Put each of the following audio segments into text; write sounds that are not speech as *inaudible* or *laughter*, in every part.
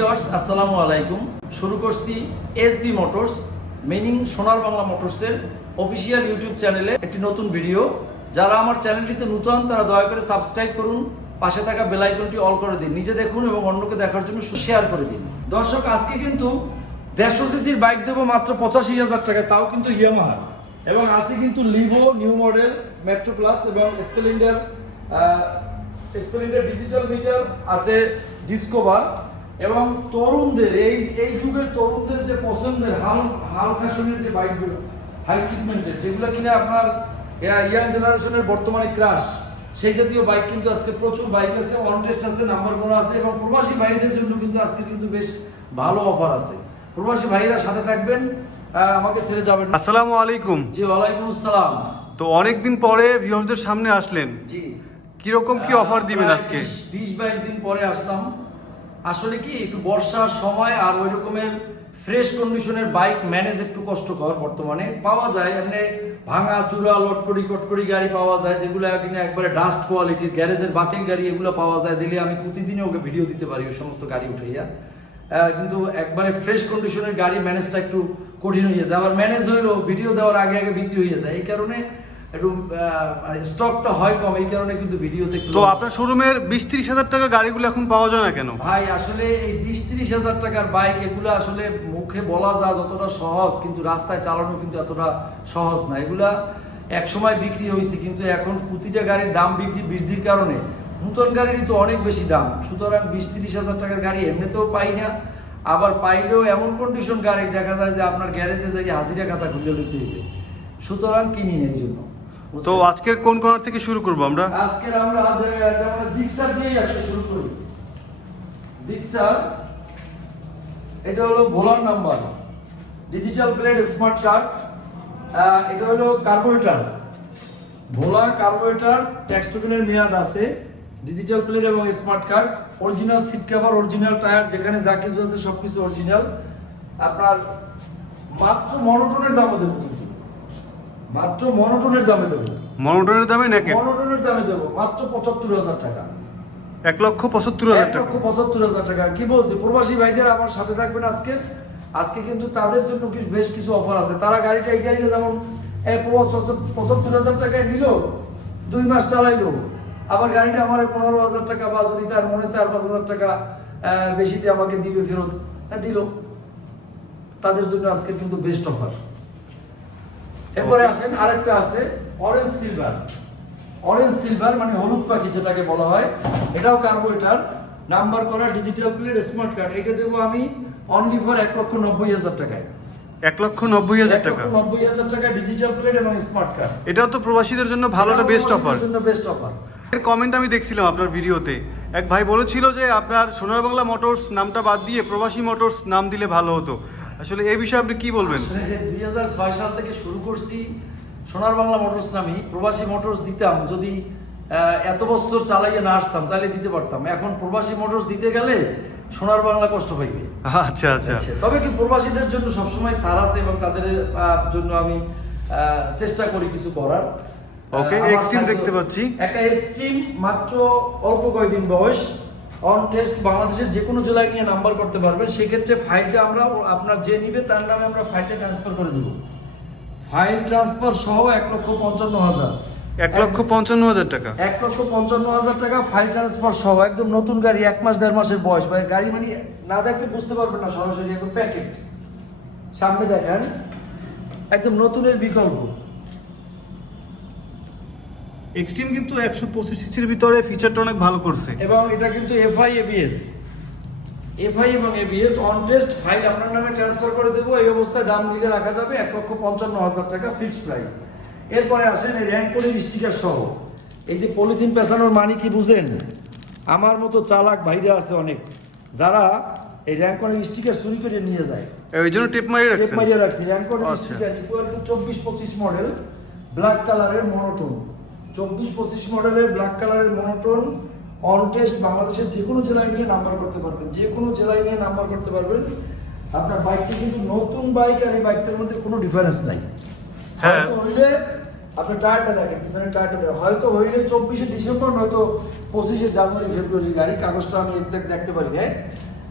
Viewers আসসালামু আলাইকুম। শুরু করছি এসবি মোটরস, মিনিং সোনার বাংলা মোটরসের অফিসিয়াল ইউটিউব চ্যানেলে একটি নতুন ভিডিও। যারা আমার চ্যানেলটিতে নতুন, তারা দয়া করে সাবস্ক্রাইব করুন, পাশে থাকা বেল আইকনটি অল করে দিন, নিজে দেখুন এবং অন্যকে দেখার জন্য শেয়ার করে দিন। দর্শক, আজকে কিন্তু দেড়শো সিসির বাইক দেবো মাত্র পঁচাশি হাজার টাকা, তাও কিন্তু ইয়ামাহা এবং আছে কিন্তু Livo new model metro plus এবং স্প্লেন্ডার স্প্লেন্ডার ডিজিটাল মিটার আছে ডিসকভার এবং তরুণদের এই এই যুগের তরুণদের যে পছন্দের হাল হাল ফ্যাশনের যে বাইকগুলো হাই সিগমেন্টের যেগুলো কিনা আপনার ইয়াং জেনারেশনের বর্তমানে ক্রাশ সেই জাতীয় বাইক কিন্তু আজকে প্রচুর বাইক আছে অন টেস্ট আছে নাম্বার করা আছে এবং প্রবাসী ভাইদের জন্য কিন্তু আজকে কিন্তু বেশ ভালো অফার আছে। প্রবাসী ভাইরা সাথে থাকবেন আমাকে ছেড়ে যাবেন আসসালামু আলাইকুম। জি ওয়ালাইকুম আসসালাম। তো অনেকদিন পরে ভিউয়ার্সদের সামনে আসলেন। জি। কীরকম কি অফার দিবেন আজকে? বিশ বাইশ দিন পরে আসলাম। আসলে কি, একটু বর্ষার সময় আর ওই রকমের ফ্রেশ কন্ডিশনের বাইক ম্যানেজ একটু কষ্টকর বর্তমানে। পাওয়া যায়, এমনি ভাঙা চূড়া লটকড়ি কটকড়ি গাড়ি পাওয়া যায়, যেগুলো কিনা একবারে ডাস্ট কোয়ালিটির গ্যারেজের বাতিল গাড়ি এগুলো পাওয়া যায়, দিলে আমি প্রতিদিনই ওকে ভিডিও দিতে পারি ওই সমস্ত গাড়ি উঠাইয়া। কিন্তু একবারে ফ্রেশ কন্ডিশনের গাড়ি ম্যানেজটা একটু কঠিন হয়ে যায়। আবার ম্যানেজ হইলেও ভিডিও দেওয়ার আগে আগে বিক্রি হয়ে যায়। এই কারণে একটু স্টকটা হয় কম এই কারণে কিন্তু ভিডিওতে তো আপনার শোরুমের বিশ ত্রিশ হাজার টাকা গাড়িগুলো এখন পাওয়া যায় না কেন? ভাই আসলে এই বিশ ত্রিশ হাজার টাকার বাইক এগুলো আসলে মুখে বলা যায় যতটা সহজ কিন্তু রাস্তায় চালানো কিন্তু এতটা সহজ না। এগুলা এক সময় বিক্রি হয়েছে কিন্তু এখন প্রতিটা গাড়ির দাম বিক্রি বৃদ্ধির কারণে নতুন গাড়িরই তো অনেক বেশি দাম। সুতরাং বিশ ত্রিশ হাজার টাকার গাড়ি এমনিতেও পাই না আবার পাইলেও এমন কন্ডিশন গাড়ি দেখা যায় যে আপনার গ্যারেজে যাই হাজিরা খাতা খুলে লইতে হইবে। সুতরাং কিনি এই জন্য। তো আজকের কোন কর্নার থেকে শুরু করব আমরা? আজকের আমরা যেমন জিক্সার দিয়েই আজকে শুরু করি। জিক্সার, এটা হলো ভোলার number. Digital plate smart card এটা হলো কার্বোরেটর ভোলা কার্বোরেটর ট্যাক্স টোকেনের মেয়াদ আছে। ডিজিটাল প্লেট এবং smart card original seat cover original tyre যেখানে যা কিছু আছে সব কিছু অরিজিনাল আপনার মাত্র মনোটনের দামও দেবো। মাত্র মনোটনের দামে দেবো। মনোটনের দামে নাকি মনোটনের দামে দেবো মাত্র পঁচাত্তর হাজার টাকা। এক লক্ষ পঁচাত্তর হাজার টাকা। লক্ষ পঁচাত্তর হাজার টাকা। কি বলছি প্রবাসী ভাইদের আমার সাথে থাকবেন আজকে। আজকে কিন্তু তাদের জন্য কিছু বেশ কিছু অফার আছে। তারা গাড়িটা এই গাড়িটা যেমন পঁচাত্তর- হাজার টাকায় নিল দুই মাস চালাইলো। আবার গাড়িটা আমার পনেরো হাজার টাকা বা যদি তার মনে চার পাঁচ হাজার টাকা বেশিতে আমাকে দিবে ফেরত দিল। তাদের জন্য আজকে কিন্তু বেস্ট অফার এরপরে আসেন আরেকটা আছে অরেঞ্জ সিলভার অরেঞ্জ সিলভার মানে হলুদ পাখি যেটাকে বলা হয়। এটাও কার্বোরেটার নাম্বার করা ডিজিটাল প্লেট স্মার্ট কার্ড এটা দেবো আমি অনলি ফর এক লক্ষ নব্বই হাজার টাকায়। এক লক্ষ নব্বই হাজার টাকা। নব্বই হাজার টাকা ডিজিটাল প্লেট এবং স্মার্ট কার্ড এটাও তো প্রবাসীদের জন্য ভালো একটা বেস্ট অফার জন্য বেস্ট অফার এর কমেন্ট আমি দেখছিলাম আপনার ভিডিওতে। এক ভাই বলেছিল যে আপনার সোনার বাংলা মোটরস নামটা বাদ দিয়ে প্রবাসী মোটরস নাম দিলে ভালো হতো। আসলে এই বিষয়ে আপনি কি বলবেন? দুই হাজার ছয় সাল থেকে শুরু করছি সোনার বাংলা মোটরস নামই প্রবাসী মোটরস দিতাম। যদি এত বছর চালাইয়ে না আসতাম তাহলে দিতে পারতাম। এখন প্রবাসী মোটরস দিতে গেলে সোনার বাংলা কষ্ট পাইবে। আচ্ছা আচ্ছা। আচ্ছা, তবে কি প্রবাসীদের জন্য সবসময় সার আছে এবং তাদের জন্য আমি চেষ্টা করি কিছু করার। ওকে আমার দেখতে পাচ্ছি। একটা এক্সট্রিম মাত্র অল্প কয়েকদিন বয়স। অন টেস্ট বাংলাদেশের যে কোনো জেলায় নিয়ে নাম্বার করতে পারবেন। সেক্ষেত্রে ফাইলটা আমরা আপনার যে নিবে তার নামে আমরা ফাইলটা ট্রান্সফার করে দেবো। ফাইল ট্রান্সফার সহ এক লক্ষ পঞ্চান্ন হাজার। এক লক্ষ পঞ্চান্ন হাজার টাকা। এক লক্ষ পঞ্চান্ন হাজার টাকা ফাইল ট্রান্সফার সহ একদম নতুন গাড়ি এক মাস দেড় মাসের বয়স। বা গাড়ি মানে না দেখলে বুঝতে পারবেন না সরাসরি একদম প্যাকেট সামনে দেখেন একদম নতুনের বিকল্প। এক্সট্রিম কিন্তু একশো পঁচিশ সিসির ভিতরে ফিচারটা অনেক ভালো করছে। এবং এটা কিন্তু এফআই এবিএস এফআই এবং এবিএস অন টেস্ট ফাইল আপনার নামে ট্রান্সফার করে দেবো এই অবস্থায় দাম দিকে রাখা যাবে এক লক্ষ পঞ্চান্ন হাজার টাকা ফিক্সড প্রাইস এরপরে আসেন এই র্যাঙ্ক কোডের স্টিকার সহ। এই যে পলিথিন পেঁচানোর মানে কি বুঝেন? আমার মতো চালাক ভাইরা আছে অনেক যারা এই র্যাঙ্ক কোডের স্টিকার চুরি করে নিয়ে যায়। এই জন্য টেপ মারিয়ে টেপ রাখছেন? মারিয়ে রাখছি। স্টিকার ইকুয়াল টু চব্বিশ পঁচিশ মডেল ব্ল্যাক কালারের মনোটোন চব্বিশ পঁচিশ মডেলের ব্ল্যাক কালারের মনোটোন অন টেস্ট বাংলাদেশের যে কোনো জেলায় নিয়ে নাম্বার করতে পারবেন যে কোনো জেলায় নিয়ে নাম্বার করতে পারবেন। আপনার বাইকটি কিন্তু নতুন বাইক আর এই বাইকটার মধ্যে কোনো ডিফারেন্স নাই। হ্যাঁ। হইলে আপনার টায়ারটা দেখেন পিছনের টায়ারটা দেখেন। হয়তো হইলে চব্বিশে ডিসেম্বর নয়তো পঁচিশে জানুয়ারি ফেব্রুয়ারি গাড়ি কাগজটা আমি এক্সাক্ট দেখতে পারি না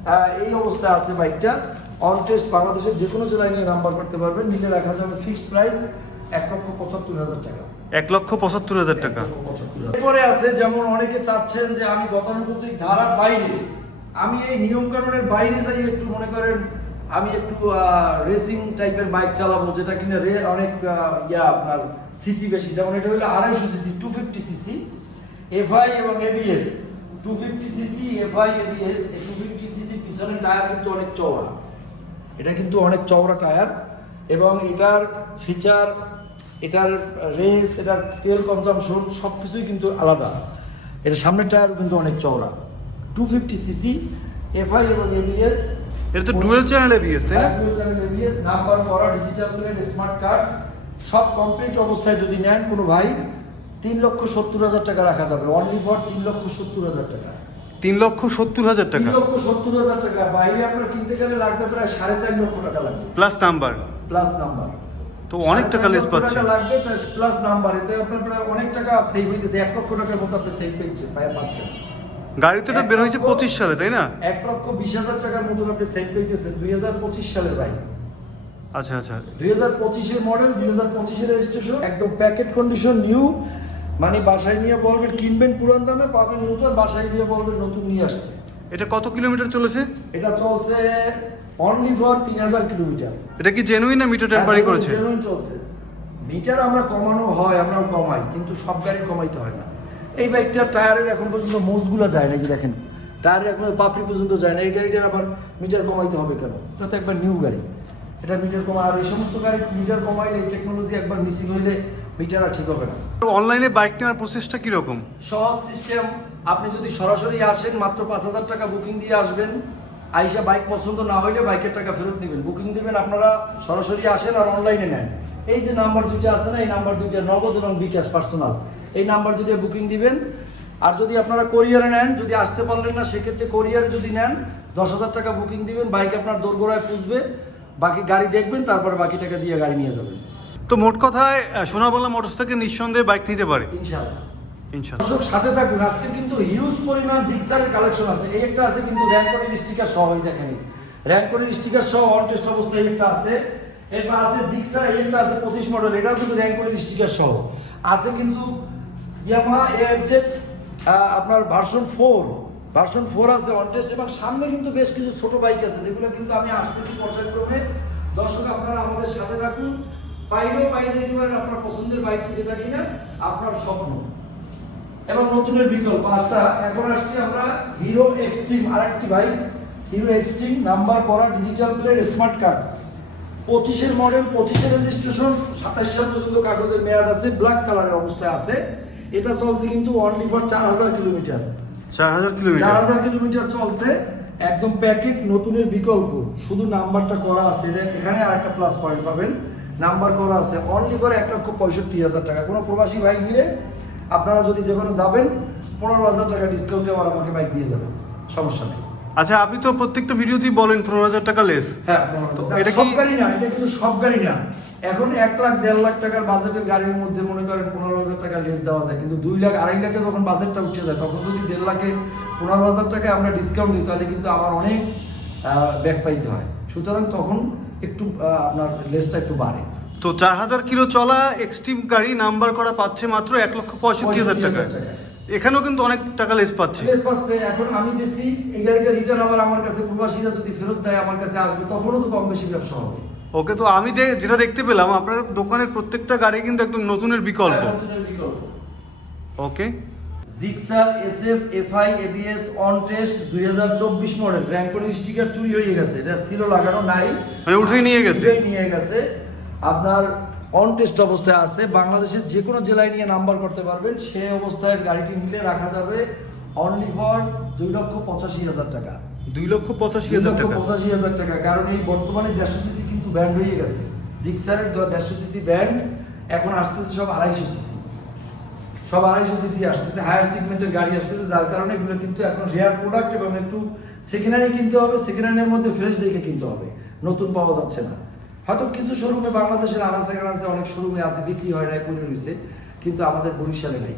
আহ, এই অবস্থায় আছে বাইকটা অন টেস্ট বাংলাদেশের যে কোনো জেলায় নিয়ে নাম্বার করতে পারবেন। নিলে রাখা যাবে ফিক্সড প্রাইস এক লক্ষ পঁচাত্তর হাজার টাকা। এক লক্ষ পঁচাত্তর হাজার টাকা। এরপরে আছে যেমন অনেকে চাচ্ছেন যে আমি গতানুগতিক ধারার বাইরে আমি এই নিয়ম কানুনের বাইরে যাই একটু মনে করেন আমি একটু রেসিং টাইপের বাইক চালাবো যেটা কিনা রে অনেক ইয়া আপনার সিসি বেশি। যেমন এটা হলো আড়াইশো CC two fifty CC FI এবং ABS two fifty CC FI ABS two fifty CC পিছনের টায়ার কিন্তু অনেক চওড়া। এটা কিন্তু অনেক চওড়া টায়ার এবং এটার ফিচার এটার রেস এটার তেল কনজামশন সব কিছুই কিন্তু আলাদা। এটা সামনের টায়ারও কিন্তু অনেক চওড়া। টু ফিফটি সিসি এফআই এবং এবিএস এটা তো ডুয়েল চ্যানেল এবিএস তাই না? এবিএস নাম্বার করা ডিজিটাল প্লেট স্মার্ট কার্ড সব কমপ্লিট অবস্থায় যদি নেন কোনো ভাই তিন লক্ষ সত্তর হাজার টাকা রাখা যাবে। অনলি ফর তিন লক্ষ সত্তর হাজার টাকা। তিন লক্ষ সত্তর হাজার তিন টাকা। লক্ষ সত্তর হাজার টাকা। বাইরে আপনার কিনতে গেলে লাগবে প্রায় সাড়ে চার লক্ষ টাকা লাগবে। প্লাস নাম্বার প্লাস নাম্বার তো অনেক টাকা লেস পাচ্ছে লাগবে প্লাস নাম্বার এতে আপনার প্রায় অনেক টাকা সেভ হইতেছে। এক লক্ষ টাকার মতো আপনি সেভ পেয়েছেন পায় পাচ্ছেন। গাড়ি তো এটা বের হয়েছে পঁচিশ সালে তাই না? এক লক্ষ বিশ হাজার টাকার মতন আপনি সেভ পেয়েছেন দুই হাজার পঁচিশ সালের বাইক আচ্ছা আচ্ছা। দুই হাজার পঁচিশের মডেল দুই হাজার পঁচিশের রেজিস্ট্রেশন একদম প্যাকেট কন্ডিশন নিউ মানে বাসায় নিয়ে বলবেন কিনবেন পুরান দামে পাবেন নতুন বাসায় নিয়ে বলবেন নতুন নিয়ে আসছে। এটা কত কিলোমিটার চলেছে? এটা চলছে অনলি ফর তিন হাজার কিলোমিটার। এটা কি জেনুইন না মিটার টেম্পারি করেছে? জেনুইন চলছে। মিটার আমরা কমানো হয় আমরা কমাই কিন্তু সব গাড়ি কমাইতে হয় না। এই বাইকটার টায়ারের এখন পর্যন্ত মোজগুলো যায় না যে দেখেন। টায়ারের এখন পাপড়ি পর্যন্ত যায় না এই গাড়িটার আবার মিটার কমাইতে হবে কেন? এটা তো একবার নিউ গাড়ি। এটা মিটার কমা আর এই সমস্ত গাড়ি মিটার কমাইলে টেকনোলজি একবার মিসিং হইলে মিটার আর ঠিক হবে না। অনলাইনে বাইক নেওয়ার প্রসেসটা কীরকম? সহজ সিস্টেম আপনি যদি সরাসরি আসেন মাত্র পাঁচ হাজার টাকা বুকিং দিয়ে আসবেন। আইসা বাইক পছন্দ না হইলে বাইকের টাকা ফেরত দিবেন বুকিং দিবেন আপনারা সরাসরি আসেন আর অনলাইনে নেন। এই যে নাম্বার দুইটা আছে না এই নাম্বার দুইটা নগদ এবং বিকাশ পার্সোনাল এই নাম্বার দুইটা বুকিং দিবেন আর যদি আপনারা কোরিয়ারে নেন যদি আসতে পারলেন না সেক্ষেত্রে কোরিয়ারে যদি নেন দশ হাজার টাকা বুকিং দিবেন বাইক আপনার দোরগোড়ায় পুষবে বাকি গাড়ি দেখবেন তারপরে বাকি টাকা দিয়ে গাড়ি নিয়ে যাবেন। তো মোট কথায় সোনাবাংলা মোটরস থেকে নিঃসন্দেহে বাইক নিতে পারে? ইনশাআল্লাহ। ইনশাল্লাহ দর্শক সাথে থাকুন আজকে কিন্তু হিউজ পরিমাণ কালেকশন আছে। এই একটা আছে কিন্তু র্যাঙ্কনের স্টিকার সহ এই দেখেন র্যাঙ্কনের স্টিকার সহ অন টেস্ট অবস্থায় একটা আছে। এরপর আছে জিক্সার এই একটা আছে পঁচিশ মডেল এটাও কিন্তু স্টিকার সহ। আছে কিন্তু ইয়ামা এ হচ্ছে আহ, আপনার ভার্সন ফোর ভার্সন ফোর আছে অন টেস্ট এবং সামনে কিন্তু বেশ কিছু ছোট বাইক আছে যেগুলো কিন্তু আমি আসতেছি পর্যায়ক্রমে। দর্শক আপনারা আমাদের সাথে থাকুন। বাইরেও বাইরে যেতে পারেন আপনার পছন্দের বাইকটি যেটা কিনা আপনার স্বপ্ন। এবং নতুনের বিকল্প। আচ্ছা এখন আসছি আমরা হিরো এক্সট্রিম আরেকটি বাইক হিরো এক্সট্রিম নাম্বার করা ডিজিটাল প্লেট স্মার্ট কার্ড পঁচিশের মডেল পঁচিশের রেজিস্ট্রেশন সাতাশ সাল পর্যন্ত কাগজের মেয়াদ আছে ব্ল্যাক কালারের অবস্থায় আছে। এটা চলছে কিন্তু অনলি ফর চার হাজার কিলোমিটার চার হাজার চার হাজার কিলোমিটার চলছে একদম প্যাকেট নতুনের বিকল্প। শুধু নাম্বারটা করা আছে এখানে আরেকটা প্লাস পয়েন্ট পাবেন। নাম্বার করা আছে অনলি করে এক লক্ষ পঁয়ষট্টি হাজার টাকা। কোনো প্রবাসী বাইক নিলে আপনারা যদি যেখানে যাবেন পনেরো হাজার টাকা ডিসকাউন্টে আবার আমাকে বাইক দিয়ে যাবেন সমস্যা নেই। আচ্ছা আপনি তো প্রত্যেকটা ভিডিওতেই বলেন পনেরো হাজার টাকা লেস হ্যাঁ এটা সব গাড়ি না এটা কিন্তু সব গাড়ি না। এখন এক লাখ দেড় লাখ টাকার বাজেটের গাড়ির মধ্যে মনে করেন পনেরো হাজার টাকা লেস দেওয়া যায়। কিন্তু দুই লাখ আড়াই লাখে যখন বাজেটটা উঠে যায় তখন যদি দেড় লাখে পনেরো হাজার টাকা আমরা ডিসকাউন্ট দিই তাহলে কিন্তু আমার অনেক ব্যাক পাইতে হয়। সুতরাং তখন একটু আপনার লেসটা একটু বাড়ে। তো চার হাজার কিলো চলা এক্সট্রিম গাড়ি নাম্বার করা পাচ্ছে মাত্র এক লক্ষ পঁয়ষট্টি হাজার টাকা এখানেও কিন্তু অনেক টাকা লেস পাচ্ছে। লেস পাচ্ছে এখন আমি দিছি এই গাড়িটা রিটার্ন আবার আমার কাছে প্রবাসীরা যদি ফেরত দেয় আমার কাছে আসবে তখনও তো কম বেশি ব্যবসা হবে। ওকে তো আমি যেটা দেখতে পেলাম আপনার দোকানের প্রত্যেকটা গাড়ি কিন্তু একদম নতুনের বিকল্প। হ্যাঁ, okay. Gixxer SF FI ABS on test দুই হাজার চব্বিশ মডেল র্যাঙ্কনের স্টিকার চুরি হয়ে গেছে। এটা ছিল লাগানো নাই। মানে উঠেই নিয়ে গেছে। নিয়ে গেছে। আপনার অন টেস্ট অবস্থায় আছে বাংলাদেশের যে কোনো জেলায় নিয়ে নাম্বার করতে পারবেন সেই অবস্থায় গাড়িটি নিলে রাখা যাবে অনলি ফর দুই লক্ষ পঁচাশি হাজার টাকা। দুই লক্ষ পঁচাশি হাজার লক্ষ টাকা। পঁচাশি হাজার টাকা কারণ এই বর্তমানে দেড়শো সিসি কিন্তু ব্যান্ড হয়ে গেছে। জিক্সারের দেড়শো সিসি ব্যান্ড এখন আসতেছে সব আড়াইশো সিসি। সব আড়াইশো সিসি আসতেছে হায়ার সেগমেন্টের গাড়ি আসতেছে যার কারণে এগুলো কিন্তু এখন রেয়ার প্রোডাক্ট এবং একটু সেকেন্ড হ্যান্ডে কিনতে হবে সেকেন্ড হ্যান্ডের মধ্যে ফ্রেশ দেখে কিনতে হবে। নতুন পাওয়া যাচ্ছে না। হয়তো কিছু শোরুমে বাংলাদেশের আনাচে কানাচে অনেক শোরুমে আছে বিক্রি হয় নাই পড়ে রয়েছে কিন্তু আমাদের বরিশালে নাই।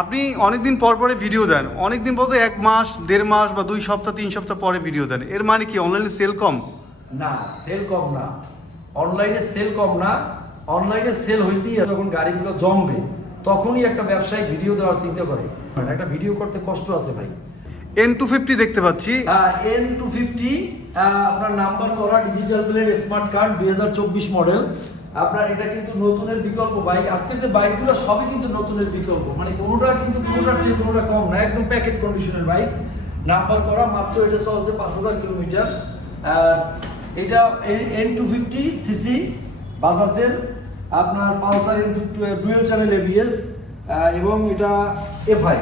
আপনি অনেকদিন পর পরে ভিডিও দেন। অনেকদিন বলতে এক মাস দেড় মাস বা দুই সপ্তাহ তিন সপ্তাহ পরে ভিডিও দেন। এর মানে কি অনলাইনে সেল কম? না সেল কম না। অনলাইনে সেল কম না অনলাইনে সেল হইতেই যখন গাড়িগুলো জমবে তখনই একটা ব্যবসায়িক ভিডিও দেওয়ার চিন্তা করে। একটা ভিডিও করতে কষ্ট আছে ভাই। এন টু ফিফটি দেখতে পাচ্ছি। এন টু ফিফটি আপনার নাম্বার করা ডিজিটাল প্লেট স্মার্ট কার্ড দুই হাজার চব্বিশ মডেল আপনার এটা কিন্তু নতুনের বিকল্প। বাইক, আজকে যে বাইকগুলো সবই কিন্তু নতুনের বিকল্প। মানে কোনোটা কিন্তু কোনোটার চেয়ে কোনোটা কম না, একদম প্যাকেট কন্ডিশনের বাইক। নাম্বার করা মাত্র এটা চলছে পাঁচ হাজার কিলোমিটার। এটা এন টু ফিফটি সিসি বাজাজের। আপনার Pulsar N dual channel ABS এবং এটা এফআই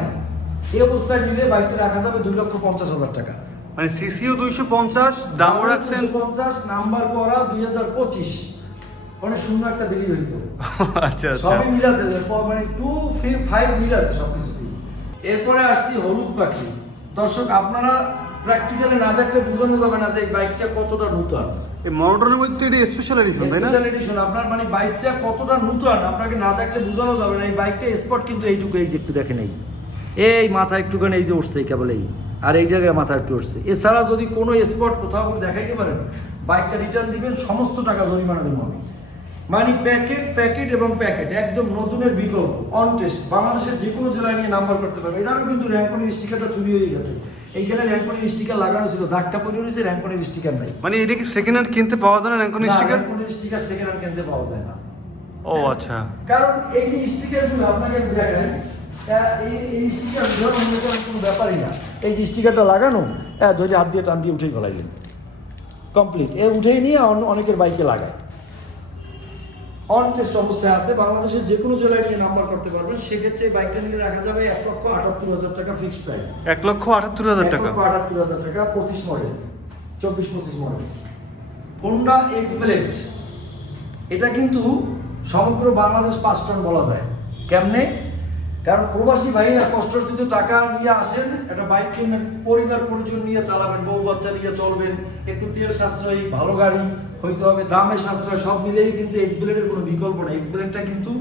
এই অবস্থায় মিলে বাইকটি রাখা যাবে দুই লক্ষ পঞ্চাশ হাজার টাকা। মানে সিসিও দুইশো পঞ্চাশ দামও রাখছেন। পঞ্চাশ নাম্বার করা দুই হাজার পঁচিশ। মানে শূন্য একটা দেরি হইতো *laughs* আচ্ছা আচ্ছা। সবই মিল আছে মানে টু ফাইভ মিল আছে এরপরে আসছি হলুদ পাখি। দর্শক আপনারা প্র্যাকটিক্যালি না দেখলে বোঝানো যাবে না যে এই বাইকটা কতটা নূতন। এই মনোটনের মধ্যে এটা স্পেশাল এডিশন তাই না? স্পেশাল এডিশন আপনার মানে বাইকটা কতটা নূতন আপনাকে না দেখলে বোঝানো যাবে না। এই বাইকটা স্পট কিন্তু এইটুকু এই যে একটু দেখেন এই এই মাথা একটুখানি এই যে উঠছে কেবল এই। আর এই জায়গায় মাথা একটু উঠছে। এছাড়া যদি কোনো স্পট কোথাও করে দেখাইতে পারেন বাইকটা রিটার্ন দিবেন সমস্ত টাকা জরিমানা দেবো আমি। মানে প্যাকেট প্যাকেট এবং প্যাকেট একদম নতুনের বিকল্প অন টেস্ট বাংলাদেশের যে কোনো জেলায় নিয়ে নাম্বার করতে পারবে। এটারও কিন্তু র্যাঙ্কনের স্টিকারটা চুরি হয়ে গেছে। এইখানে র্যাঙ্কনের স্টিকার লাগানো ছিল দাগটা পরে রয়েছে র্যাঙ্কনের স্টিকার নাই। মানে এটা কি সেকেন্ড হ্যান্ড কিনতে পাওয়া যায় না র্যাঙ্কন স্টিকার র্যাঙ্কনের স্টিকার সেকেন্ড হ্যান্ড কিনতে পাওয়া যায় না। ও আচ্ছা। কারণ এই যে স্টিকারগুলো আপনাকে আহ, এই এই স্টিকার কোনো ব্যাপারই না। এই যে স্টিকারটা লাগানো হ্যাঁ ধরে হাত দিয়ে টান দিয়ে উঠেই ফেলাইলেন। কমপ্লিট এ উঠেই নিয়ে অন- অনেকের বাইকে লাগায়। অন টেস্ট অবস্থায় আছে। বাংলাদেশের যে কোনো জেলায় নিয়ে নাম্বার করতে পারবেন। সেক্ষেত্রে বাইকটা নিয়ে রাখা যাবে এক লক্ষ আটাত্তর হাজার টাকা ফিক্সড প্রাইস এক লক্ষ আটাত্তর হাজার টাকা। লক্ষ আটাত্তর হাজার টাকা পঁচিশ মডেল চব্বিশ পঁচিশ মডেল হোন্ডা এক্স ব্লেড এটা কিন্তু সমগ্র বাংলাদেশ পাঁচ টন বলা যায়। কেমনে? কারণ প্রবাসী ভাইরা কষ্টর্জিত টাকা নিয়ে আসেন একটা বাইক কিনবেন পরিবার পরিজন নিয়ে চালাবেন বউ বাচ্চা নিয়ে চলবেন একটু তেল সাশ্রয়ী ভালো গাড়ি হইতে হবে দামের সাশ্রয় সব মিলেই কিন্তু এক্স ব্লেডের কোনো বিকল্প নেই। এক্স ব্লেডটা কিন্তু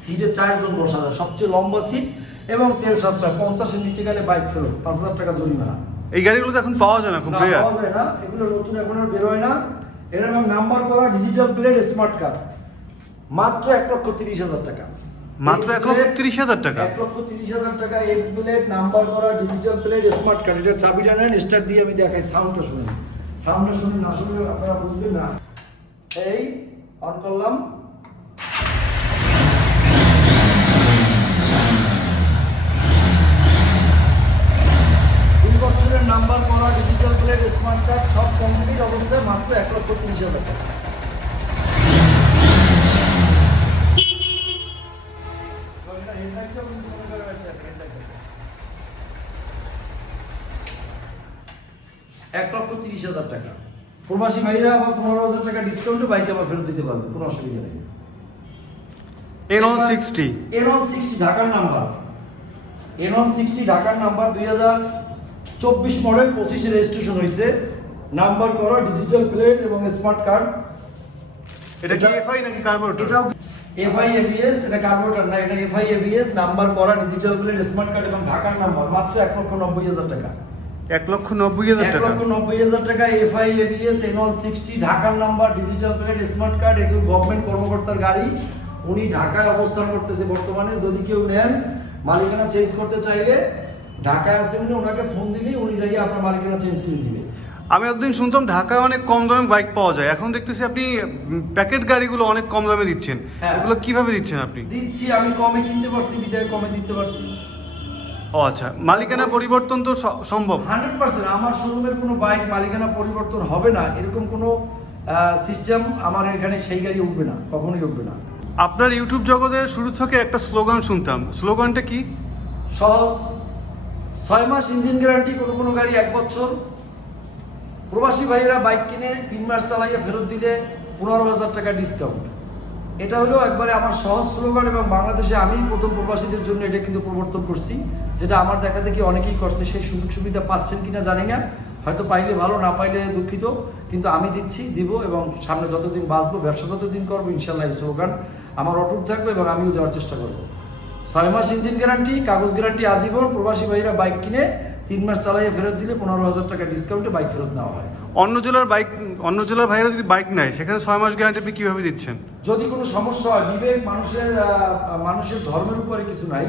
সিটে চারজন বসা যায় সবচেয়ে লম্বা সিট এবং তেল সাশ্রয়। পঞ্চাশের নিচে গেলে বাইক ফেরত পাঁচ হাজার টাকা জরিমানা। এই গাড়িগুলো এখন পাওয়া যায় না খুব পাওয়া যায় না এগুলো নতুন এখন আর বেরোয় না। এর এবং নাম্বার করা ডিজিটাল প্লেট স্মার্ট কার্ড মাত্র এক লক্ষ তিরিশ হাজার টাকা। মাত্র এক লক্ষ তিরিশ হাজার টাকা। এক লক্ষ তিরিশ হাজার টাকা এক্স প্লেট নাম্বার করা ডিজিটাল প্লেট স্মার্ট কার্ড এটার চাবিটা নেন স্টার্ট দিয়ে আমি দেখাই সাউন্ডটা শুনুন। সাউন্ডটা শুনে না শুনলে আপনারা বুঝবেন না। এই অন করলাম। দুই বছরের নাম্বার করা ডিজিটাল প্লেট স্মার্ট কার্ড সব কমপ্লিট অবস্থায় মাত্র এক লক্ষ তিরিশ হাজার টাকা। এক লক্ষ তিরিশ হাজার টাকা। প্রবাসী ভাইরা আবার পনেরো হাজার টাকা ডিসকাউন্টে বাইক আবার ফেরত দিতে পারবে কোনো অসুবিধা নেই। N one sixty N one sixty ঢাকার নাম্বার। এন ওয়ান সিক্সটি ঢাকার নাম্বার দুই হাজার চব্বিশ মডেল পঁচিশে রেজিস্ট্রেশন হয়েছে। নাম্বার করা ডিজিটাল প্লেট এবং স্মার্ট কার্ড এটা কি এফআই নাকি কার্বোরেটর এটাও এফআই এবিএস এটা কার্বোরেটর না এটা এফআই এবিএস নাম্বার করা ডিজিটাল প্লেট স্মার্ট কার্ড এবং ঢাকার নাম্বার মাত্র এক লক্ষ নব্বই হাজার টাকা। এক লক্ষ নব্বই হাজার টাকা। লক্ষ নব্বই হাজার টাকা FI ABS N one sixty ঢাকার number digital plate smart card এগুলো গভর্নমেন্ট কর্মকর্তার গাড়ি। উনি ঢাকায় অবস্থান করতেছে বর্তমানে। যদি কেউ নেন মালিকানা চেঞ্জ করতে চাইলে ঢাকায় আছে উনি ওনাকে ফোন দিলেই উনি যাই আপনার মালিকানা চেঞ্জ করে দিবে। আমি একদিন শুনতাম ঢাকায় অনেক কম দামে বাইক পাওয়া যায়। এখন দেখতেছি আপনি প্যাকেট গাড়িগুলো অনেক কম দামে দিচ্ছেন। হ্যাঁ। এগুলো কীভাবে দিচ্ছেন আপনি? দিচ্ছি আমি কমে কিনতে পারছি বিদায় কমে দিতে পারছি। ও আচ্ছা মালিকানা পরিবর্তন তো সম্ভব। হান্ড্রেড পার্সেন্ট আমার শোরুমের কোনো বাইক মালিকানা পরিবর্তন হবে না এরকম কোনো সিস্টেম আমার এখানে সেই গাড়ি উঠবে না কখনোই উঠবে না। আপনার ইউটিউব জগতের শুরু থেকে একটা স্লোগান শুনতাম স্লোগানটা কি? সহজ ছয় মাস ইঞ্জিন গ্যারান্টি কোনো কোনো গাড়ি এক বছর। প্রবাসী ভাইয়েরা বাইক কিনে তিন মাস চালাইয়া ফেরত দিলে পনেরো হাজার টাকা ডিসকাউন্ট এটা হলো একবারে আমার সহজ স্লোগান এবং বাংলাদেশে আমি প্রথম প্রবাসীদের জন্য এটা কিন্তু প্রবর্তন করছি, যেটা আমার দেখা দেখি অনেকেই করছে, সেই সুযোগ সুবিধা পাচ্ছেন কিনা জানি না। হয়তো পাইলে ভালো, না পাইলে দুঃখিত, কিন্তু আমি দিচ্ছি, দিব এবং সামনে যতদিন বাঁচবো, ব্যবসা যতদিন করব ইনশাল্লাহ এই স্লোগান আমার অটুট থাকবে এবং আমিও দেওয়ার চেষ্টা করব। ছয় মাস ইঞ্জিন গ্যারান্টি, কাগজ গ্যারান্টি আজীবন প্রবাসী ভাইরা বাইক কিনে তিন মাস চালাইয়ে ফেরত দিলে পনেরো হাজার টাকা ডিসকাউন্টে বাইক ফেরত নেওয়া হয়। অন্য জেলার বাইক অন্য জেলার ভাইরা যদি বাইক নেয় সেখানে ছয় মাস গ্যারান্টি আপনি কীভাবে দিচ্ছেন? যদি কোনো সমস্যা হয় বিবেক মানুষের মানুষের ধর্মের উপরে কিছু নাই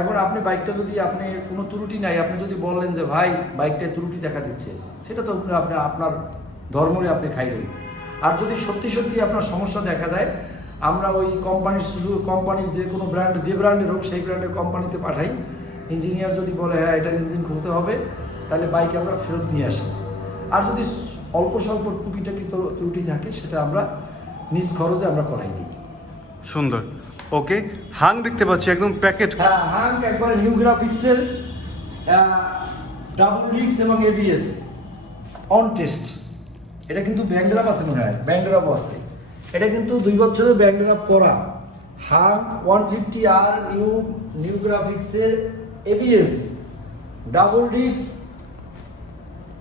এখন আপনি বাইকটা যদি আপনি কোনো ত্রুটি নাই আপনি যদি বললেন যে ভাই বাইকটায় ত্রুটি দেখা দিচ্ছে সেটা তো আপনি আপনি আপনার ধর্মরে আপনি খাইলেন। আর যদি সত্যি সত্যি আপনার সমস্যা দেখা দেয় আমরা ওই কোম্পানির শুধু কোম্পানির যে কোনো ব্র্যান্ড যে ব্র্যান্ডের হোক সেই ব্র্যান্ডের কোম্পানিতে পাঠাই। ইঞ্জিনিয়ার যদি বলে হ্যাঁ এটার ইঞ্জিন খুলতে হবে তাহলে বাইক আমরা ফেরত নিয়ে আসি। আর যদি অল্প স্বল্প টুকিটাকি ত্রু- ত্রুটি থাকে সেটা আমরা নিজ খরচে আমরা করাই দিই। সুন্দর। ওকে হাং দেখতে পাচ্ছি একদম প্যাকেট। হ্যাঁ হাঙ্ক একবারে নিউ গ্রাফিক্সের ডাবল ডিক্স এবং এবিএস অন টেস্ট এটা কিন্তু ব্যান্ড্রাপ আছে মনে হয় ব্যান্ড্রাপও আছে। এটা কিন্তু দুই বছরের ব্যান্ড্রাপ করা। Hunk one fifty R new new গ্রাফিক্সের এবিএস ডাবল ডিক্স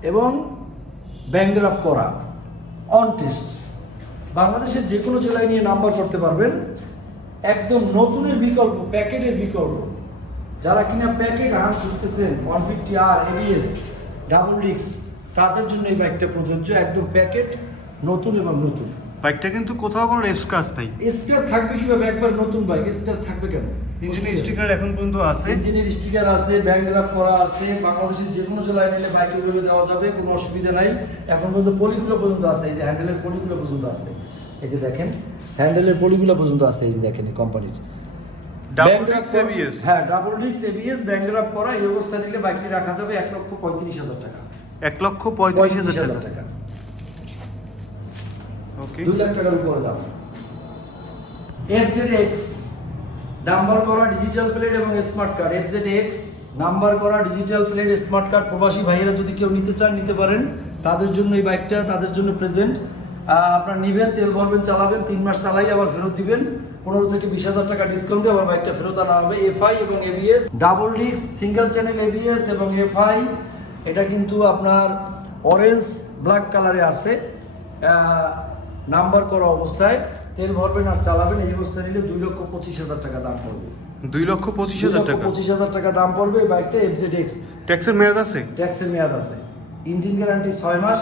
এবং ব্যান্ড্রাপ করা অন টেস্ট বাংলাদেশের যে কোনো জেলায় নিয়ে নাম্বার করতে পারবেন। একদম নতুনের বিকল্প প্যাকেটের বিকল্প। যারা কিনা প্যাকেট হান খুঁজতেছেন one fifty R ABS double ডিক্স তাদের জন্য এই বাইকটা প্রযোজ্য। একদম প্যাকেট নতুন এবং নতুন। বাইকটা কিন্তু কোথাও কোনো স্ক্র্যাচ নেই। স্ক্র্যাচ থাকবে কীভাবে? একবার নতুন বাইক স্ক্র্যাচ থাকবে কেন? ইঞ্জিনের স্টিকার এখন পর্যন্ত আছে। ইঞ্জিনের স্টিকার আছে ব্যাংগ্রাফ করা আছে বাংলাদেশের যে কোনো জেলায় নিলে বাইকে করে দেওয়া যাবে কোনো অসুবিধা নাই। এখন পর্যন্ত পলিগুলো পর্যন্ত আছে এই যে হ্যান্ডেলের পলিগুলো পর্যন্ত আছে। এই যে দেখেন হ্যান্ডেলের পলিগুলো পর্যন্ত আছে এই যে দেখেন এই কোম্পানির ডাবল ডিক্স এবিএস হ্যাঁ ডাবল ডিক্স এবিএস ব্যাংগ্রাফ করা এই অবস্থা নিলে বাইকটি রাখা যাবে এক লক্ষ পঁয়ত্রিশ হাজার টাকা। এক লক্ষ পঁয়ত্রিশ হাজার টাকা। ওকে দুই লাখ টাকার উপরে দাম। এফজেড এক্স নাম্বার করা ডিজিটাল প্লেট এবং smart card FZ X number করা ডিজিটাল প্লেট স্মার্ট কার্ড প্রবাসী ভাইয়েরা যদি কেউ নিতে চান, নিতে পারেন। তাদের জন্য এই বাইকটা তাদের জন্য প্রেজেন্ট আপনার নিবেন, তেল ভরবেন, চালাবেন, তিন মাস চালাই আবার ফেরত দিবেন। পনেরো থেকে বিশ হাজার টাকা ডিসকাউন্টে আবার বাইকটা ফেরত আনা হবে। এফআই এবং ABS double disc single channel ABS এবং এফআই এটা কিন্তু আপনার অরেঞ্জ ব্ল্যাক কালারে আছে। নাম্বার করা অবস্থায়। তেল ভরবেন আর চালাবেন এই অবস্থায় নিলে দুই লক্ষ পঁচিশ হাজার টাকা দাম পড়বে। দুই লক্ষ পঁচিশ হাজার টাকা? পঁচিশ হাজার টাকা দাম পড়বে বাইকটা এফজেড এক্স ট্যাক্সের মেয়াদ আছে? ট্যাক্সের মেয়াদ আছে। ইঞ্জিন গ্যারান্টি ছয় মাস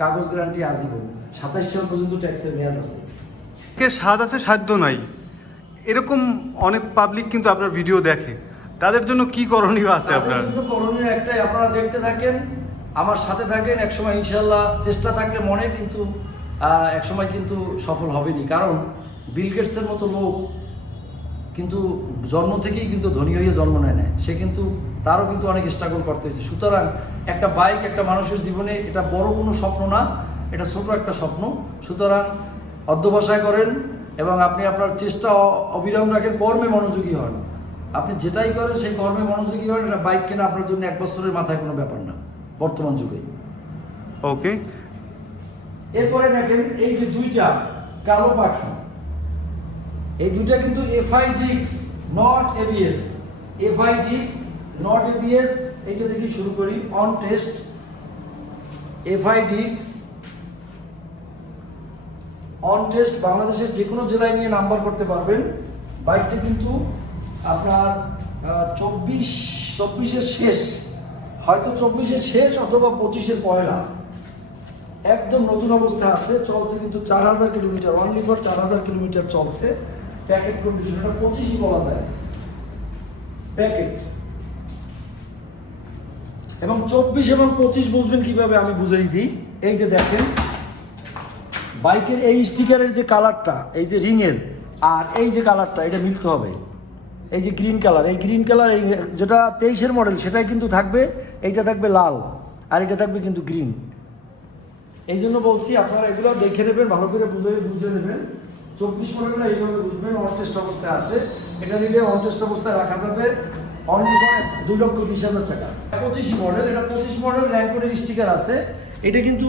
কাগজ গ্যারান্টি আজীবন। সাতাশ সাল পর্যন্ত ট্যাক্সের মেয়াদ আছে। কে স্বাদ আছে সাধ্য নাই। এরকম অনেক পাবলিক কিন্তু আপনার ভিডিও দেখে। তাদের জন্য কি করণীয় আছে আপনার? করণীয় একটাই আপনারা দেখতে থাকেন আমার সাথে থাকেন একসময় ইনশাল্লাহ চেষ্টা থাকলে মনে কিন্তু একসময় কিন্তু সফল হবেনি। কারণ বিল গেটসের মতো লোক কিন্তু জন্ম থেকেই কিন্তু ধনী হয়ে জন্ম নেয় না সে কিন্তু, তারও কিন্তু অনেক স্ট্রাগল করতে হয়েছে। সুতরাং একটা বাইক, একটা মানুষের জীবনে এটা বড় কোনো স্বপ্ন না, এটা ছোট একটা স্বপ্ন। সুতরাং অধ্যবসায় করেন এবং আপনি আপনার চেষ্টা অবিরাম রাখেন, কর্মে মনোযোগী হন। আপনি যেটাই করেন, সেই কর্মে মনোযোগী হন। এটা বাইক কেনা আপনার জন্য এক বছরের মাথায় কোনো ব্যাপার না, বর্তমান যুগে। ওকে এরপরে দেখেন এই যে দুইটা কালো পাখি, এই দুইটা কিন্তু FIDIC not ABS FIDIC not ABS এইটা থেকে শুরু করি on test FIDIC on test বাংলাদেশের যে কোনো জেলায় নিয়ে নাম্বার করতে পারবেন। বাইকটা কিন্তু আপনার চব্বিশ, চব্বিশের শেষ, হয়তো চব্বিশের শেষ অথবা পঁচিশের পয়লা। একদম নতুন অবস্থায় আছে, চলছে কিন্তু চার হাজার কিলোমিটার অনলি ফর চার হাজার কিলোমিটার চলছে। প্যাকেট কন্ডিশন এটা পঁচিশই বলা যায়। প্যাকেট এবং চব্বিশ এবং পঁচিশ বুঝবেন কীভাবে আমি বুঝাই দিই। এই যে দেখেন, বাইকের এই স্টিকারের যে কালারটা এই যে রিংয়ের আর এই যে কালারটা এটা মিলতে হবে। এই যে গ্রিন কালার এই গ্রিন কালার এই যেটা তেইশের মডেল সেটাই কিন্তু থাকবে, এইটা থাকবে লাল, আর এটা থাকবে কিন্তু গ্রিন এই জন্য বলছি আপনারা এগুলো দেখে নেবেন ভালো করে বুঝে বুঝে নেবেন। চব্বিশ মডেলটা এইভাবে বুঝবেন অনটেস্ট অবস্থায় আছে। এটা নিলে অনটেস্ট অবস্থায় রাখা যাবে। অনলি দুই লক্ষ বিশ হাজার টাকা। পঁচিশ মডেল এটা পঁচিশ মডেল র্যাঙ্কোডের স্টিকার আছে। এটা কিন্তু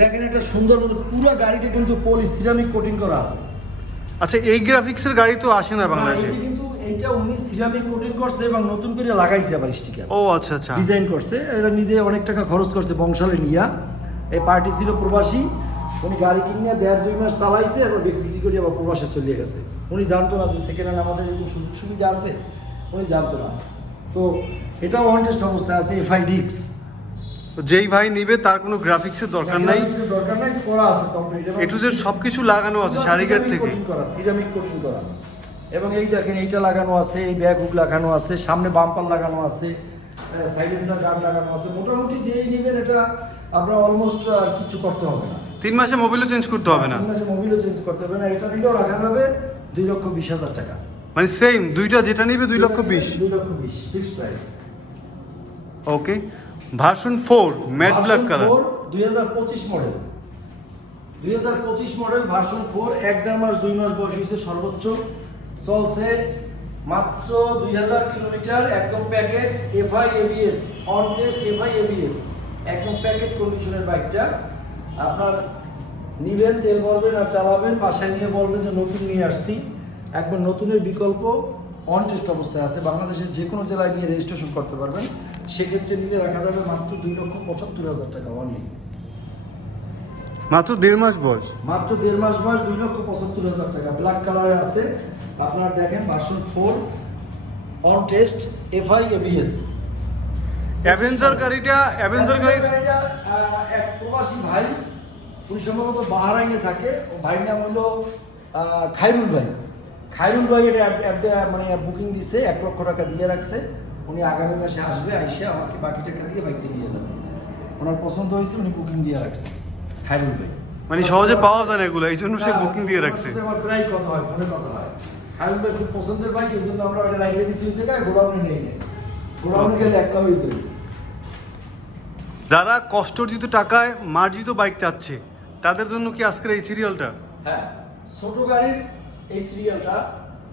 দেখেন এটা সুন্দর মতো পুরো গাড়িটা কিন্তু পলি সিরামিক কোটিং করা আছে। আচ্ছা এই গ্রাফিক্সের গাড়ি তো আসে না বাংলাদেশে এটা কিন্তু এইটা উনি সিরামিক কোটিং করছে এবং নতুন করে লাগাইছে আবার স্টিকার ও আচ্ছা আচ্ছা। ডিজাইন করছে। এটা নিজে অনেক টাকা খরচ করছে বংশালে নিয়া। এই পার্টি ছিল প্রবাসী উনি গাড়ি কিনে দেড় দুই মাস চালাইছে এবার বিক্রি করে আবার প্রবাসে চলে গেছে। উনি জানতো না যে সেকেন্ড হ্যান্ড আমাদের এরকম সুযোগ সুবিধা আছে উনি জানতো না। তো এটাও অন টেস্ট অবস্থায় আছে এফআই ডিক্স তো যেই ভাই নিবে তার কোনো গ্রাফিক্সের দরকার নাই। দরকার নাই করা আছে কমপ্লিট এ টু জেড সব কিছু লাগানো আছে শাড়িঘাট থেকে। করা সিরামিক কোটিং করা। এবং এই দেখেন এইটা লাগানো আছে এই ব্যাগ হুক লাগানো আছে সামনে বাম্পার লাগানো আছে সাইলেন্সার গার্ড লাগানো আছে। মোটামুটি যেই নেবেন এটা আপনার অলমোস্ট কিছু করতে হবে না। তিন মাসে মোবিলও চেঞ্জ করতে হবে না? মোবিলও চেঞ্জ করতে হবে না। এটা নিলেও রাখা যাবে দুই লক্ষ বিশ হাজার টাকা। মানে সেম দুইটা যেটা নিবে দুই লক্ষ বিশ? দুই লক্ষ বিশ fixed price okay version four matte black colour দুই হাজার পঁচিশ মডেল দুই হাজার পঁচিশ মডেল ভার্সন ফোর এক দেড় মাস দুই মাস বয়স হয়েছে সর্বোচ্চ। চলছে মাত্র দুই হাজার কিলোমিটার একদম packet FI ABS on test FI ABS একদম প্যাকেট কন্ডিশনের বাইকটা আপনার নিবেন তেল ভরবেন আর চালাবেন বাসায় নিয়ে বলবেন যে নতুন নিয়ে আসছি। একবার নতুনের বিকল্প অন টেস্ট অবস্থায় আছে। বাংলাদেশের যে কোনো জেলায় নিয়ে রেজিস্ট্রেশন করতে পারবেন। সেক্ষেত্রে নিলে রাখা যাবে মাত্র দুই লক্ষ পঁচাত্তর হাজার টাকা অনলি মাত্র দেড় মাস বয়স? মাত্র দেড় মাস বয়স দুই লক্ষ পঁচাত্তর হাজার টাকা। ব্ল্যাক কালারে আছে। আপনারা দেখেন version four on test FI ABS Avenger গাড়িটা অ্যাভেঞ্জার গাড়ি এক প্রবাসী ভাই উনি সম্ভবত বাহারাইনে থাকে। ও ভাইয়ের নাম হলো আহ, খায়রুল ভাই। খায়রুল ভাই এটা মানে বুকিং দিছে এক লক্ষ টাকা দিয়ে রাখছে। উনি আগামী মাসে আসবে আইসে আমাকে বাকি টাকা দিয়ে বাইকটা নিয়ে যাবে। ওনার পছন্দ হয়েছে উনি বুকিং দিয়ে রাখছে খাইরুল ভাই। মানে সহজে পাওয়া যায় না এগুলো এই জন্য সে বুকিং দিয়ে রাখছে। আমার প্রায় কথা হয় ফোনে কথা হয়। খাইরুল ভাই খুব পছন্দের বাইক এই জন্য আমরা ওটা রাইখে দিচ্ছি ওই জায়গায় গোডাউনে নিয়ে নেই গোডাউনে গেলে একটা হয়ে যাবে যারা কষ্টর্জিত টাকায় মার্জিত বাইক চাচ্ছে, তাদের জন্য কি আজকের এই সিরিয়ালটা হ্যাঁ ছোট গাড়ির এই সিরিয়ালটা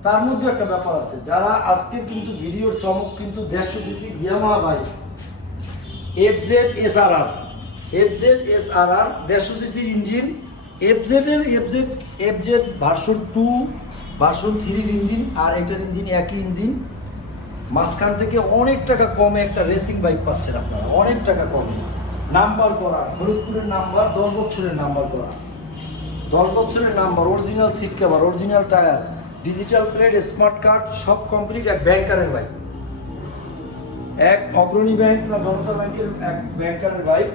তার মধ্যে একটা ব্যাপার আছে। যারা আজকে কিন্তু ভিডিওর চমক কিন্তু দেড়শো CC Yamaha bike F Z S R R F Z S R R দেড়শো সিসির engine F জেডের F Z F Z version two version থ্রির ইঞ্জিন, আর এটার ইঞ্জিন একই ইঞ্জিন। মাঝখান থেকে অনেক টাকা কমে একটা রেসিং বাইক পাচ্ছেন আপনারা, অনেক টাকা কমে। নাম্বার করা ফরিদপুরের নাম্বার দশ বছরের নাম্বার করা। দশ বছরের number original seat cover original tyre digital plate smart card সব কমপ্লিট এক ব্যাংকারের বাইক এক অগ্রণী ব্যাংক না জনতা ব্যাংকের এক ব্যাংকারের বাইক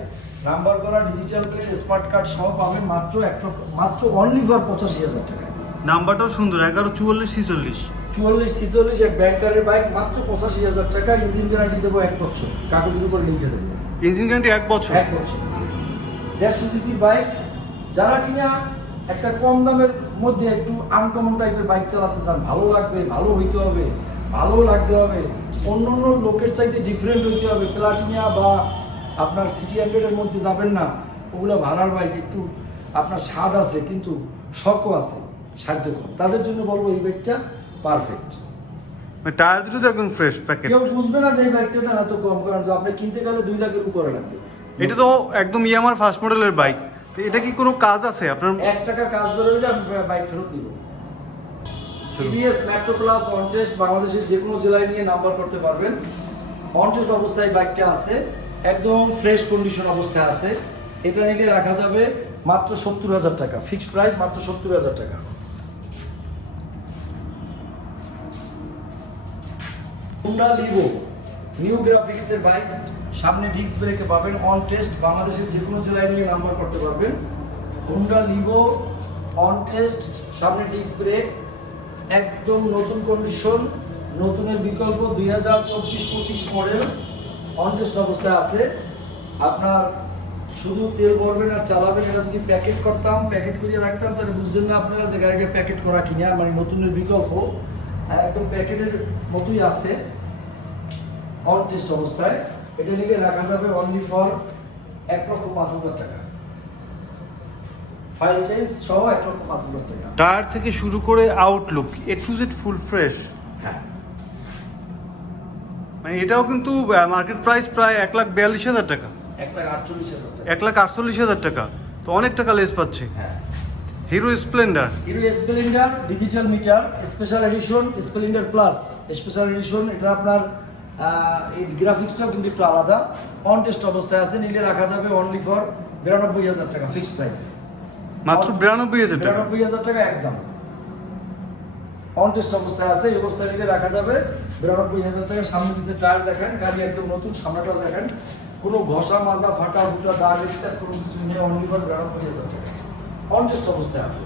নাম্বার করা ডিজিটাল প্লেট স্মার্ট কার্ড সহ পাবেন মাত্র এক মাত্র অনলি ফর পঁচাশি হাজার টাকা। নাম্বারটাও সুন্দর এগারো চুয়াল্লিশ ছিচল্লিশ। চুয়াল্লিশ ছিচল্লিশ এক ব্যাংকারের বাইক মাত্র পঁচাশি হাজার টাকা। ইঞ্জিন গ্যারান্টি দেবো এক বছর। কাগজের উপর লিখে দেবো। ইঞ্জিন গ্যারান্টি এক বছর? এক বছর। দেড়শো সিসির বাইক, যারা কিনা একটা কম দামের মধ্যে একটু আনকমন টাইপের বাইক চালাতে চান, ভালো লাগবে, ভালো হইতে হবে, ভালো লাগতে হবে। অন্য অন্য লোকের চাইতে ডিফারেন্ট হইতে হবে। প্লাটিনিয়া বা আপনার সিটি হান্ড্রেডের মধ্যে যাবেন না। ওগুলো ভাড়ার বাইক, একটু আপনার স্বাদ আছে, কিন্তু শখও আছে সাধ্য কম তাদের জন্য বলব এই বাইকটা পারফেক্ট টায়ার দুটো তো একদম ফ্রেশ প্যাকেট কেউ বুঝবে না যে এই বাইকটা না এত কম কারণ যে আপনি কিনতে গেলে দুই লাখের উপরে লাগবে। এটা তো একদম ইয়ামার ফার্স্ট মডেলের বাইক তো এটা কি কোনো কাজ আছে? আপনার এক টাকার কাজ বেরোলে আমি বাইক ফেরত দিব টিভিএস মেট্রো প্লাস অনটেস্ট বাংলাদেশের যে কোনো জেলায় নিয়ে নাম্বার করতে পারবেন। অনটেস্ট অবস্থায় বাইকটা আছে। একদম ফ্রেশ কন্ডিশন অবস্থায় আছে। এটা নিলে রাখা যাবে মাত্র সত্তর হাজার টাকা। ফিক্সড প্রাইস মাত্র সত্তর হাজার টাকা। হুন্ডা লিভো নিউ গ্রাফিক্সের বাইক সামনে ডিস্ক ব্রেকে পাবেন অন টেস্ট বাংলাদেশের যে কোনো জেলায় নিয়ে নাম্বার করতে পারবেন। হুন্ডা লিভো অন টেস্ট সামনে ডিস্ক ব্রেক একদম নতুন কন্ডিশন নতুনের বিকল্প দুই হাজার চব্বিশ পঁচিশ মডেল অন টেস্ট অবস্থায় আছে। আপনার শুধু তেল ভরবেন আর চালাবেন, এটা যদি প্যাকেট করতাম প্যাকেট করিয়ে রাখতাম, তাহলে বুঝতেন না আপনারা যে গাড়িটা প্যাকেট করা কিনা মানে নতুনের বিকল্প, একদম প্যাকেটের মতোই আছে। অন টেস্ট অবস্থায় এটা নিলে রাখা যাবে অনলি ফর এক লক্ষ পাঁচ হাজার টাকা। ফাইল চেঞ্জ সহ এক লক্ষ পাঁচ হাজার টাকা। টায়ার থেকে শুরু করে outlook A to Z full fresh হ্যাঁ। মানে এটাও কিন্তু মার্কেট প্রাইস প্রায় এক লাখ বিয়াল্লিশ হাজার টাকা। এক লাখ আটচল্লিশ হাজার টাকা। লাখ তো অনেক টাকা লেস পাচ্ছে। হ্যাঁ। Hero Splendor Hero Splendor digital meter special edition Splendor plus special edition এটা আপনার এই গ্রাফিক্সটাও কিন্তু একটু আলাদা। অন টেস্ট অবস্থায় আছে নিলে রাখা যাবে অনলি ফর বিরানব্বই হাজার টাকা ফিক্সড প্রাইস মাত্র বিরানব্বই হাজার টাকা? বিরানব্বই হাজার টাকা একদম। অন টেস্ট অবস্থায় আছে এই অবস্থায় নিলে রাখা যাবে বিরানব্বই হাজার টাকা। সামনে পিছে টায়ার দেখেন গাড়ি একদম নতুন সামনেটাও দেখেন। কোনো ঘষা মাজা ফাটা ফুটা দাগ স্ক্র্যাচ কোনো কিছু নেই অনলি ফর বিরানব্বই হাজার টাকা। অনটেস্ট অবস্থায় আছে।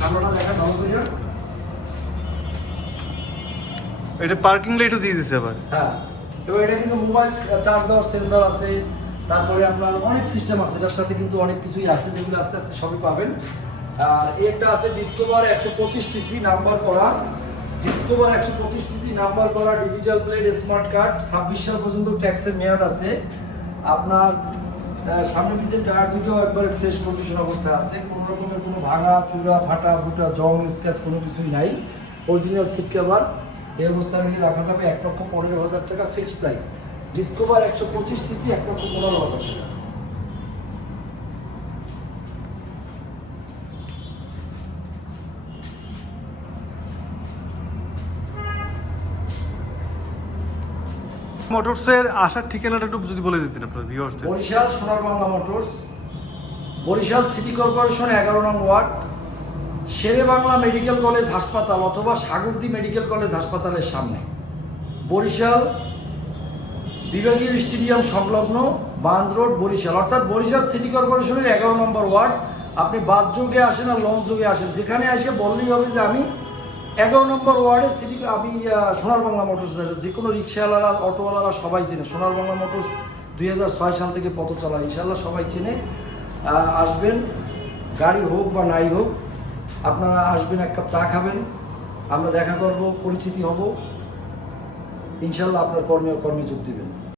সামনেটা দেখেন ভালো করে এটা পার্কিং লাইটও দিয়ে দিচ্ছে আবার। হ্যাঁ এবার এটা কিন্তু মোবাইল চার্জ দেওয়ার সেন্সর আছে, তারপরে আপনার অনেক সিস্টেম আছে এটার সাথে কিন্তু অনেক কিছুই আছে, যেগুলো আস্তে আস্তে সবই পাবেন। আর একটা আছে ডিসকভার একশো পঁচিশ সিসি নাম্বার করা। ডিসকভার একশো পঁচিশ সিসি নাম্বার করা ডিজিটাল প্লেট স্মার্ট কার্ড ছাব্বিশ সাল পর্যন্ত ট্যাক্সের মেয়াদ আছে। আপনার সামনে পিছিয়ে টায়ার দুটো একবারে ফ্রেশ কন্ডিশন অবস্থায় আছে। কোনো রকমের কোনো ভাঙা চূড়া ফাটা, ফুটা, জং স্ক্যাচ কোনো কিছুই নাই। অরিজিনাল সিট কভার এই অবস্থায় নিয়ে রাখা যাবে এক লক্ষ পনেরো হাজার টাকা ফিক্সড প্রাইস ডিসকভার একশো পঁচিশ সিসি এক লক্ষ পনেরো হাজার টাকা। মোটরসের আসার ঠিকানাটা একটু যদি বলে দিতেন আপনার ভিউয়ার্সদের Barishal Sonar Bangla motors Barishal city corporation এগারো নং ward Shere Bangla medical college হাসপাতাল অথবা সাগরদী মেডিকেল কলেজ হাসপাতালের সামনে। বরিশাল বিভাগীয় স্টেডিয়াম সংলগ্ন বান্ধ রোড, বরিশাল। অর্থাৎ বরিশাল সিটি কর্পোরেশনের এগারো নম্বর ওয়ার্ড। আপনি বাস যোগে আসেন আর লঞ্চ যোগে আসেন। যেখানে এসে বললেই হবে যে আমি এগারো নম্বর ওয়ার্ডে সিটি আমি সোনার বাংলা মোটরস যে কোনো রিক্সাওয়ালারা, অটোওয়ালারা সবাই চেনে। সোনার বাংলা মোটরস দুই হাজার ছয় সাল থেকে পথ চলা ইনশাল্লাহ সবাই চেনে আসবেন। গাড়ি হোক বা নাই হোক আপনারা আসবেন, এক কাপ চা খাবেন। আমরা দেখা করব, পরিচিতি হব। ইনশাল্লাহ আপনার কর্মে কর্মী যোগ দিবেন।